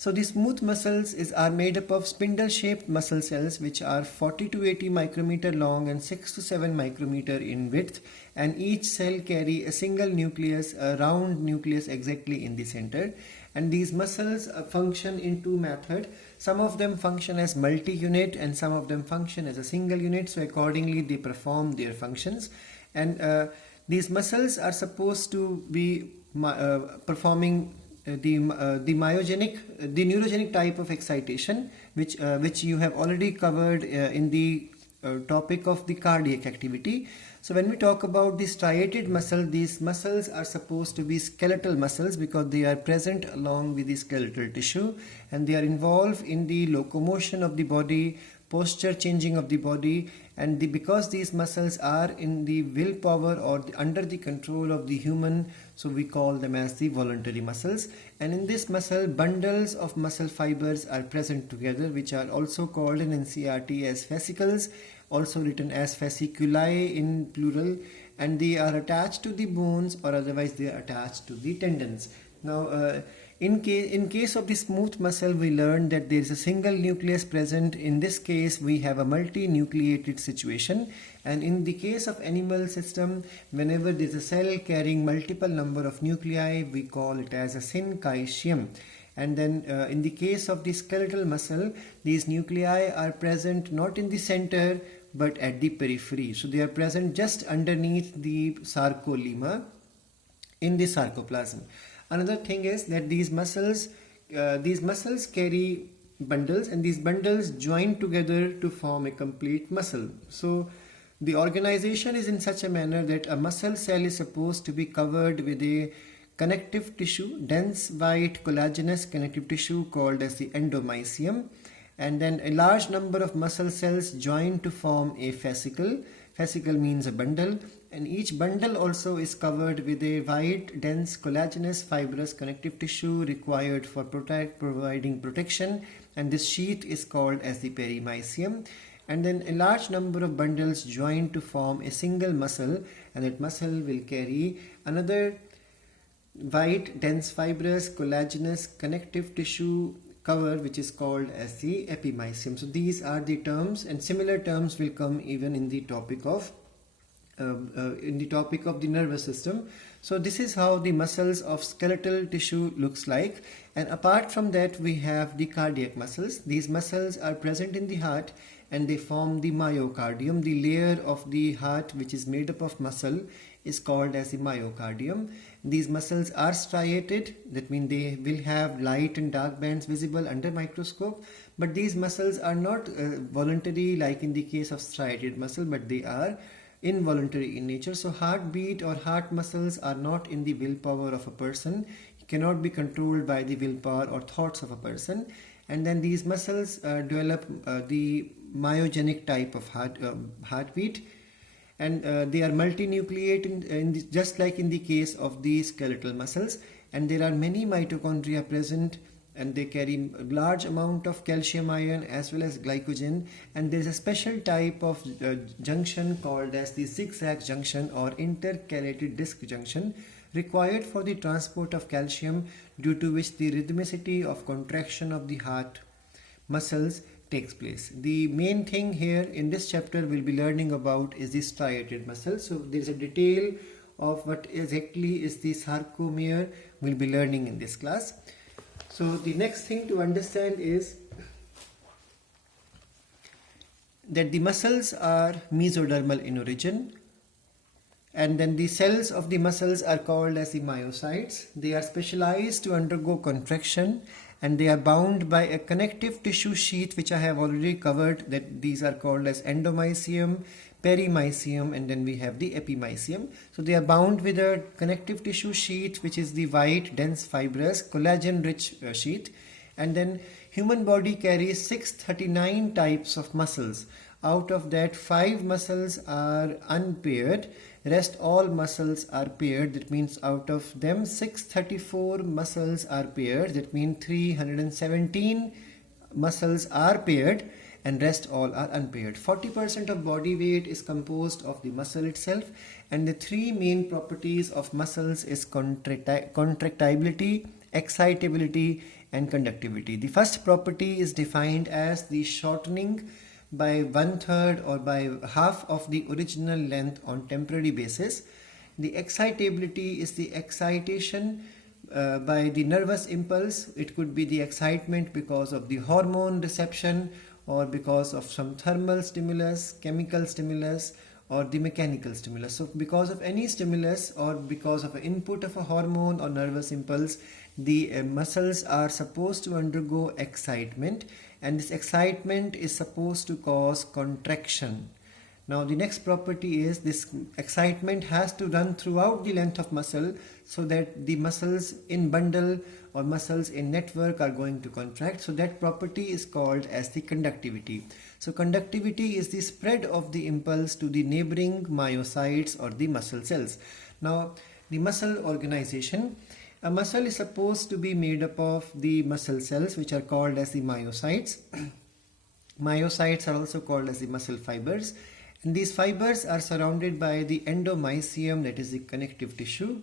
So the smooth muscles are made up of spindle-shaped muscle cells which are 40 to 80 micrometer long and 6 to 7 micrometer in width, and each cell carry a single nucleus, a round nucleus exactly in the center. And these muscles function in two methods. Some of them function as multi-unit and some of them function as a single unit, so accordingly they perform their functions. And these muscles are supposed to be performing the neurogenic type of excitation, which you have already covered in the topic of the cardiac activity. So when we talk about the striated muscle, these muscles are supposed to be skeletal muscles because they are present along with the skeletal tissue, and they are involved in the locomotion of the body, posture changing of the body, and because these muscles are in the willpower or under the control of the human, so we call them as the voluntary muscles. And in this muscle, bundles of muscle fibers are present together, which are also called in NCERT as fascicles, also written as fasciculi in plural, and they are attached to the bones, or otherwise they are attached to the tendons. Now in case of the smooth muscle, we learned that there is a single nucleus present. In this case, we have a multi-nucleated situation. And in the case of animal system, whenever there is a cell carrying multiple number of nuclei, we call it as a syncytium. And then in the case of the skeletal muscle, these nuclei are present not in the center but at the periphery. So they are present just underneath the sarcolemma in the sarcoplasm. Another thing is that these muscles carry bundles, and these bundles join together to form a complete muscle. So the organization is in such a manner that a muscle cell is supposed to be covered with a connective tissue, dense white collagenous connective tissue called as the endomysium, and then a large number of muscle cells join to form a fascicle. Fascicle means a bundle, and each bundle also is covered with a white, dense, collagenous, fibrous connective tissue required for providing protection, and this sheath is called as the perimysium. And then a large number of bundles join to form a single muscle, and that muscle will carry another white, dense, fibrous, collagenous connective tissue cover, which is called as the epimysium. So these are the terms, and similar terms will come even in the topic of the nervous system. So this is how the muscles of skeletal tissue looks like. And apart from that, we have the cardiac muscles. These muscles are present in the heart, and they form the myocardium. The layer of the heart which is made up of muscle is called as the myocardium. These muscles are striated, that means they will have light and dark bands visible under microscope, but these muscles are not voluntary like in the case of striated muscle, but they are involuntary in nature. So heartbeat or heart muscles are not in the willpower of a person, cannot be controlled by the willpower or thoughts of a person. And then these muscles develop the myogenic type of heartbeat, and they are multinucleate just like in the case of the skeletal muscles. And there are many mitochondria present, and they carry a large amount of calcium ion as well as glycogen. And there is a special type of junction called as the zigzag junction or intercalated disc junction required for the transport of calcium, due to which the rhythmicity of contraction of the heart muscles takes place. The main thing here in this chapter we'll be learning about is the striated muscle. So there is a detail of what exactly is the sarcomere we'll be learning in this class. So the next thing to understand is that the muscles are mesodermal in origin, and then the cells of the muscles are called as the myocytes. They are specialized to undergo contraction, and they are bound by a connective tissue sheath, which I have already covered, that these are called as endomysium, perimysium, and then we have the epimysium. So they are bound with a connective tissue sheath, which is the white, dense, fibrous, collagen-rich sheath. And then human body carries 639 types of muscles. Out of that, 5 muscles are unpaired. Rest all muscles are paired. That means out of them 634 muscles are paired. That means 317 muscles are paired, and rest all are unpaired. 40% of body weight is composed of the muscle itself, and the 3 main properties of muscles is contractibility, excitability, and conductivity. The first property is defined as the shortening by 1/3 or by half of the original length on temporary basis. The excitability is the excitation by the nervous impulse. It could be the excitement because of the hormone reception or because of some thermal stimulus, chemical stimulus, or the mechanical stimulus. So because of any stimulus or because of an input of a hormone or nervous impulse, the muscles are supposed to undergo excitement, and this excitement is supposed to cause contraction. Now the next property is this excitement has to run throughout the length of muscle so that the muscles in bundle or muscles in network are going to contract. So that property is called as the conductivity. So conductivity is the spread of the impulse to the neighboring myocytes or the muscle cells. Now the muscle organization. A muscle is supposed to be made up of the muscle cells, which are called as the myocytes. Myocytes are also called as the muscle fibers. And these fibers are surrounded by the endomysium, that is the connective tissue.